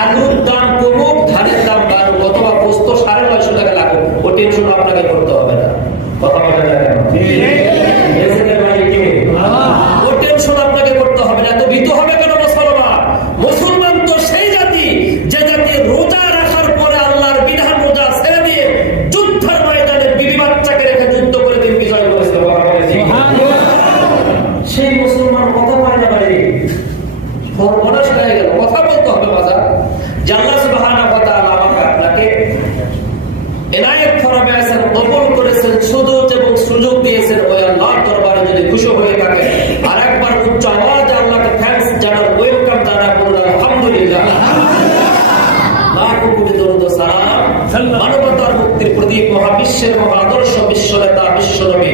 আলুর দাম কমুক, ধানের দাম বাড়ুক, অথবা পোস্ত 950 টাকা লাগুক, ও টেনশন আপনাকে করতে হবে না। কথা বলেন না কেন? ও টেনশন আপনাকে করতে হবে না। এত ভীত হবে কেন মুসলমান? মুসলমান তো সেই জাতি যে জাতি রোজা রাখার পরে আল্লাহর বিধান রোজা ছেড়ে দিয়ে যুদ্ধের ময়দানে বিবি বাচ্চাকে রেখে যুদ্ধ করে দিন বিজয় করেছে। সেই মুসলমান কথা পায় না বাড়ি, সর্বনাশ হয়ে গেল। কথা বলতে হবে বাজার যে আল্লাহ সুবহানাহু ওয়া তাআলা আমাকে আপনাকে এনায়েত ফরমায়েছেন, কবুল করেছেন, সুযোগ এবং সুযোগ দিয়েছেন। ওই আল্লাহর দরবারে যদি খুশি হয়ে থাকে আর একবার উচ্চ আওয়াজে আল্লাহকে থ্যাঙ্কস জানান, ওয়েলকাম জানান, বলুন আলহামদুলিল্লাহ। লাখো কোটি দরুদ সালাম মানবতার মুক্তির প্রতীক, মহাবিশ্বের মহা আদর্শ, বিশ্ব নেতা, বিশ্ব নবী